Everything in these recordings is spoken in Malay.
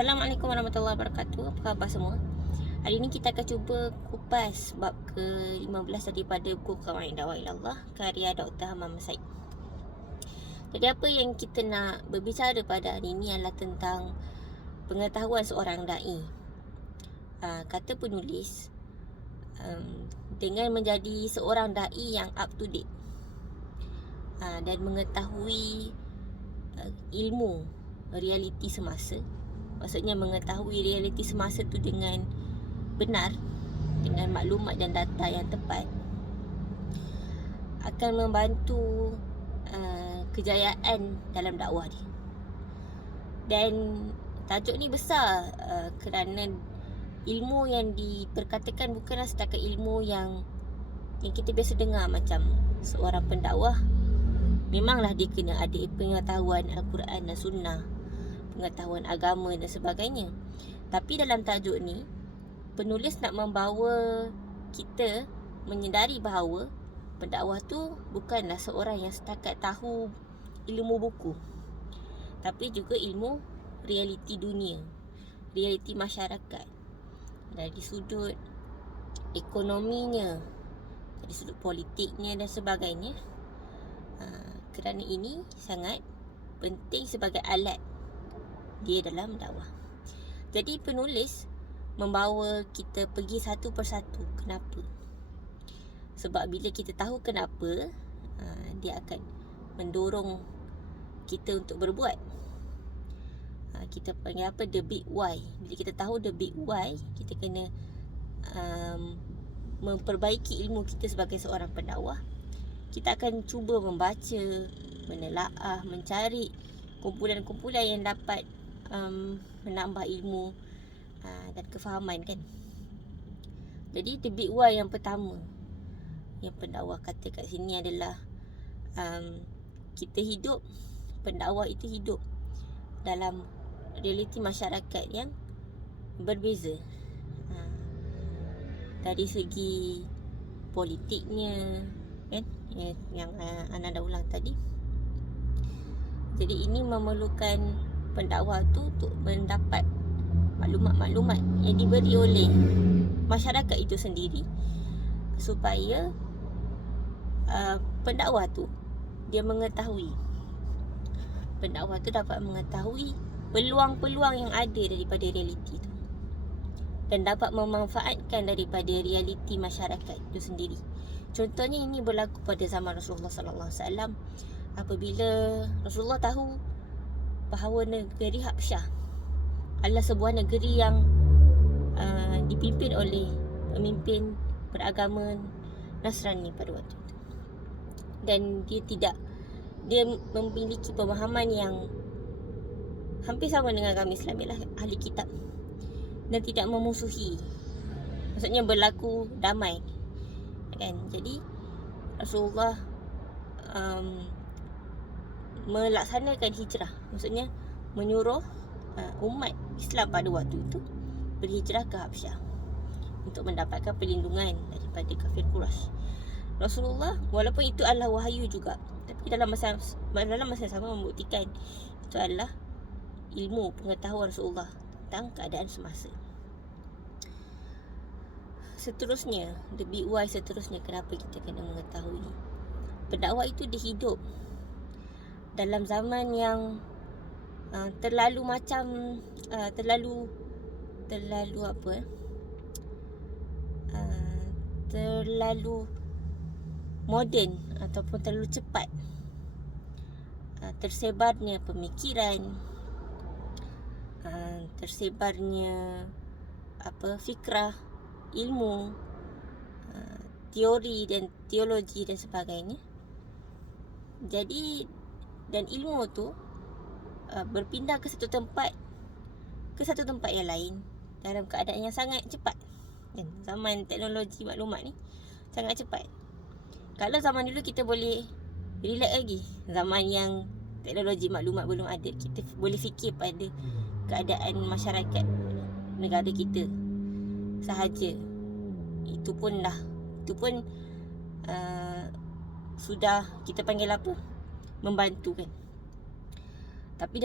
Assalamualaikum warahmatullahi wabarakatuh. Apa khabar semua? Hari ini kita akan cuba kupas bab ke-15 daripada buku Qawaid Da'wah Ilallah karya Dr. Hamam Said. Jadi apa yang kita nak berbicara pada hari ini adalah tentang pengetahuan seorang da'i. Kata penulis, dengan menjadi seorang da'i yang up to date dan mengetahui ilmu realiti semasa. Maksudnya mengetahui realiti semasa tu dengan benar, dengan maklumat dan data yang tepat, akan membantu kejayaan dalam dakwah dia. Dan tajuk ni besar kerana ilmu yang diperkatakan bukanlah setakat ilmu yang kita biasa dengar, macam seorang pendakwah memanglah dia kena ada pengetahuan Al-Quran dan Sunnah, pengetahuan agama dan sebagainya. Tapi dalam tajuk ni, penulis nak membawa kita menyedari bahawa pendakwah tu bukanlah seorang yang setakat tahu ilmu buku, tapi juga ilmu realiti dunia, realiti masyarakat, dari sudut ekonominya, dari sudut politiknya dan sebagainya. Kerana ini sangat penting sebagai alat dia dalam dakwah. Jadi penulis membawa kita pergi satu persatu. Kenapa? Sebab bila kita tahu kenapa, dia akan mendorong kita untuk berbuat. Kita panggil apa? The big why. Bila kita tahu the big why, kita kena memperbaiki ilmu kita sebagai seorang pendakwah. Kita akan cuba membaca, menelaah, mencari kumpulan-kumpulan yang dapat menambah ilmu dan kefahaman, kan. Jadi the big why yang pertama yang pendakwah kata kat sini adalah kita hidup, pendakwah itu hidup dalam realiti masyarakat yang berbeza, dari segi politiknya, kan, yang Ana dah ulang tadi. Jadi ini memerlukan pendakwah tu untuk mendapat maklumat-maklumat yang diberi oleh masyarakat itu sendiri, supaya pendakwah tu dia mengetahui, pendakwah tu dapat mengetahui peluang-peluang yang ada daripada realiti tu, dan dapat memanfaatkan daripada realiti masyarakat itu sendiri. Contohnya ini berlaku pada zaman Rasulullah sallallahu alaihi wasallam, apabila Rasulullah tahu bahawa negeri Habsyah adalah sebuah negeri yang dipimpin oleh pemimpin beragama Nasrani pada waktu itu. Dan dia memiliki pemahaman yang hampir sama dengan agama Islam, ialah ahli kitab, dan tidak memusuhi. Maksudnya berlaku damai, kan. Jadi Rasulullah melaksanakan hijrah, maksudnya menyuruh umat Islam pada waktu itu berhijrah ke Habsyah untuk mendapatkan perlindungan daripada kafir Quraisy. Rasulullah, walaupun itu adalah wahyu juga, tapi dalam masa yang sama membuktikan itu adalah ilmu, pengetahuan Rasulullah tentang keadaan semasa. Seterusnya, the big why seterusnya, kenapa kita kena mengetahui pendakwah itu dihidup dalam zaman yang terlalu moden ataupun terlalu cepat. Tersebarnya pemikiran, tersebarnya fikrah, ilmu, teori dan teologi dan sebagainya. Jadi, dan ilmu tu berpindah ke satu tempat yang lain dalam keadaan yang sangat cepat, kan? Zaman teknologi maklumat ni sangat cepat. Kalau zaman dulu kita boleh relax lagi, zaman yang teknologi maklumat belum ada, kita boleh fikir pada keadaan masyarakat negara kita sahaja. Itu pun sudah kita panggil apa, membantu, kan. Tapi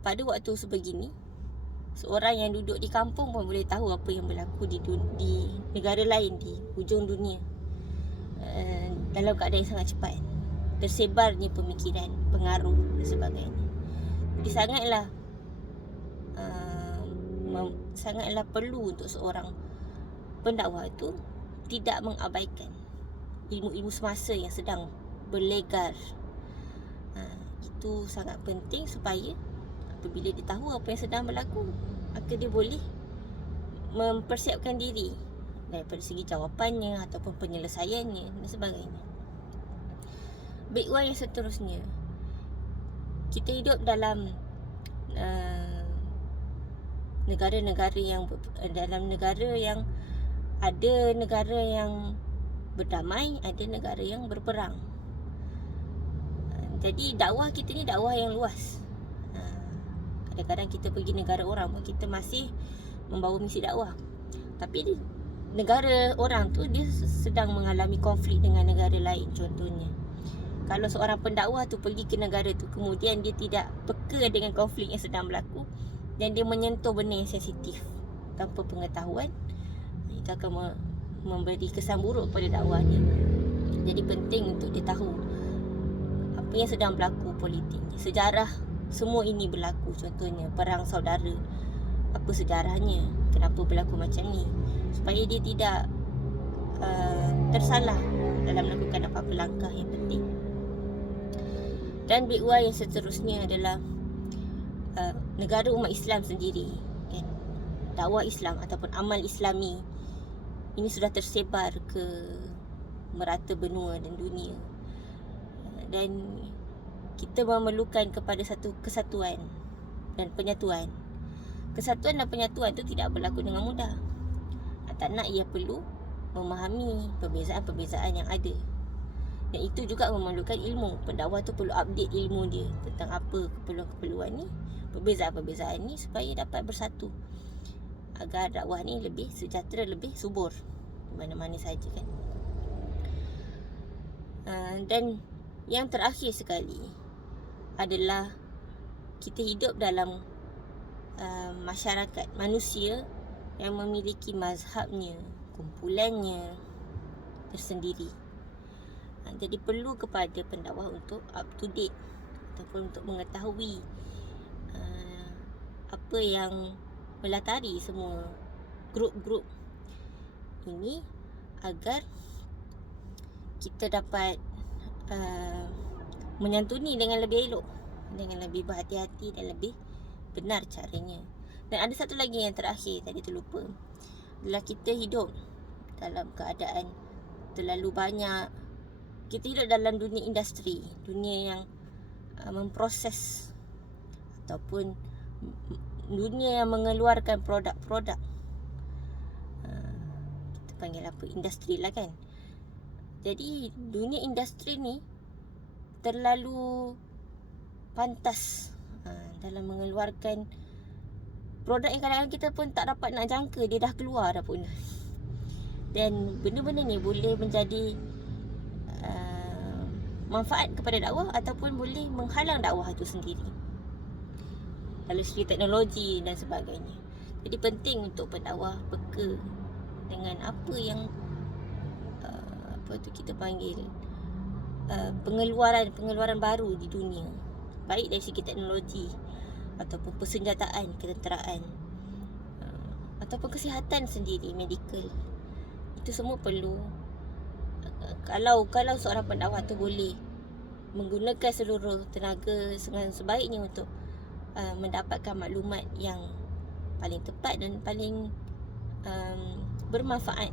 pada waktu sebegini, Seorang yang duduk di kampung pun boleh tahu apa yang berlaku di negara lain, di hujung dunia, dalam keadaan yang sangat cepat. Tersebarnya pemikiran, pengaruh dan sebagainya. Jadi sangatlah perlu untuk seorang pendakwah itu tidak mengabaikan ilmu-ilmu semasa yang sedang berlegar. Itu sangat penting supaya apabila dia tahu apa yang sedang berlaku, maka dia boleh mempersiapkan diri daripada segi jawapannya ataupun penyelesaiannya dan sebagainya. Baik, yang seterusnya, kita hidup dalam negara-negara yang ada negara yang berdamai, ada negara yang berperang. Jadi dakwah kita ni dakwah yang luas. Kadang-kadang kita pergi negara orang pun kita masih membawa misi dakwah. Tapi negara orang tu dia sedang mengalami konflik dengan negara lain. Contohnya, kalau seorang pendakwah tu pergi ke negara tu, kemudian dia tidak peka dengan konflik yang sedang berlaku dan dia menyentuh benda yang sensitif tanpa pengetahuan, itu akan memberi kesan buruk pada dakwah dia. Jadi penting untuk dia tahu apa yang sedang berlaku politiknya, sejarah semua ini berlaku. Contohnya perang saudara, apa sejarahnya, kenapa berlaku macam ni, supaya dia tidak tersalah dalam melakukan apa-apa langkah yang penting. Dan BUA yang seterusnya adalah negara umat Islam sendiri, kan? Dakwah Islam ataupun amal Islami ini sudah tersebar ke merata benua dan dunia, dan kita memerlukan kepada satu kesatuan dan penyatuan. Kesatuan dan penyatuan itu tidak berlaku dengan mudah. Tak nak, ia perlu memahami perbezaan-perbezaan yang ada. Dan itu juga memerlukan ilmu. Pendakwah tu perlu update ilmu dia tentang apa keperluan-keperluan ni, perbezaan-perbezaan ni, supaya dapat bersatu agar dakwah ni lebih sejahtera, lebih subur di mana-mana saja, kan. Dan yang terakhir sekali adalah kita hidup dalam masyarakat manusia yang memiliki mazhabnya, kumpulannya tersendiri. Jadi perlu kepada pendakwah untuk up to date ataupun untuk mengetahui apa yang melatari semua grup-grup ini agar kita dapat menyantuni dengan lebih elok, dengan lebih berhati-hati dan lebih benar caranya. Dan ada satu lagi yang terakhir, tadi terlupa, adalah kita hidup dalam keadaan terlalu banyak. Kita hidup dalam dunia industri, dunia yang memproses ataupun dunia yang mengeluarkan produk-produk. Kita panggil apa, industri lah, kan. Jadi dunia industri ni terlalu pantas dalam mengeluarkan produk yang kadang-kadang kita pun tak dapat nak jangka dia dah keluar dah pun. Dan benda-benda ni boleh menjadi manfaat kepada dakwah ataupun boleh menghalang dakwah itu sendiri dalam segi teknologi dan sebagainya. Jadi penting untuk pendakwah peka dengan apa yang kita panggil pengeluaran baru di dunia, baik dari segi teknologi ataupun persenjataan, ketenteraan, ataupun kesihatan sendiri, medical. Itu semua perlu. Kalau seorang pendakwah tu boleh menggunakan seluruh tenaga dengan sebaiknya untuk mendapatkan maklumat yang paling tepat dan paling bermanfaat,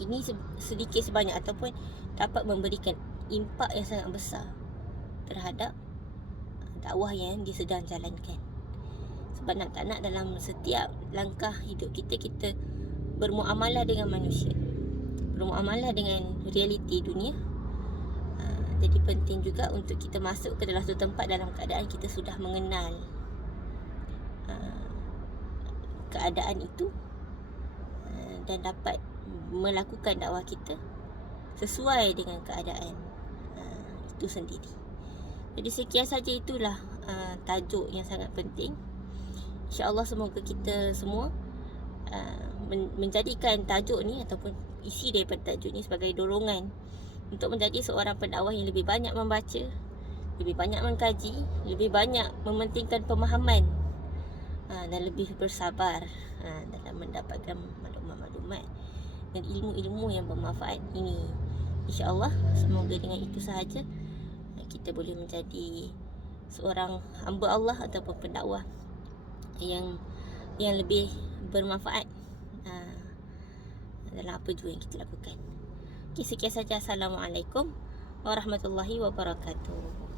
ini sedikit sebanyak ataupun dapat memberikan impak yang sangat besar terhadap dakwah yang dia sedang jalankan. Sebab nak tak nak, dalam setiap langkah hidup kita bermuamalah dengan manusia, bermuamalah dengan realiti dunia. Jadi penting juga untuk kita masuk ke dalam satu tempat dalam keadaan kita sudah mengenal keadaan itu dan dapat melakukan dakwah kita sesuai dengan keadaan itu sendiri. Jadi sekian saja, itulah tajuk yang sangat penting InsyaAllah semoga kita semua menjadikan tajuk ni ataupun isi daripada tajuk ni sebagai dorongan untuk menjadi seorang pendakwah yang lebih banyak membaca, lebih banyak mengkaji, lebih banyak mementingkan pemahaman dan lebih bersabar dalam mendapatkan maklumat-maklumat dan ilmu-ilmu yang bermanfaat ini. InsyaAllah semoga dengan itu sahaja kita boleh menjadi seorang hamba Allah ataupun pendakwah yang lebih bermanfaat dalam apa jua yang kita lakukan. Okay, sekian saja. Assalamualaikum warahmatullahi wabarakatuh.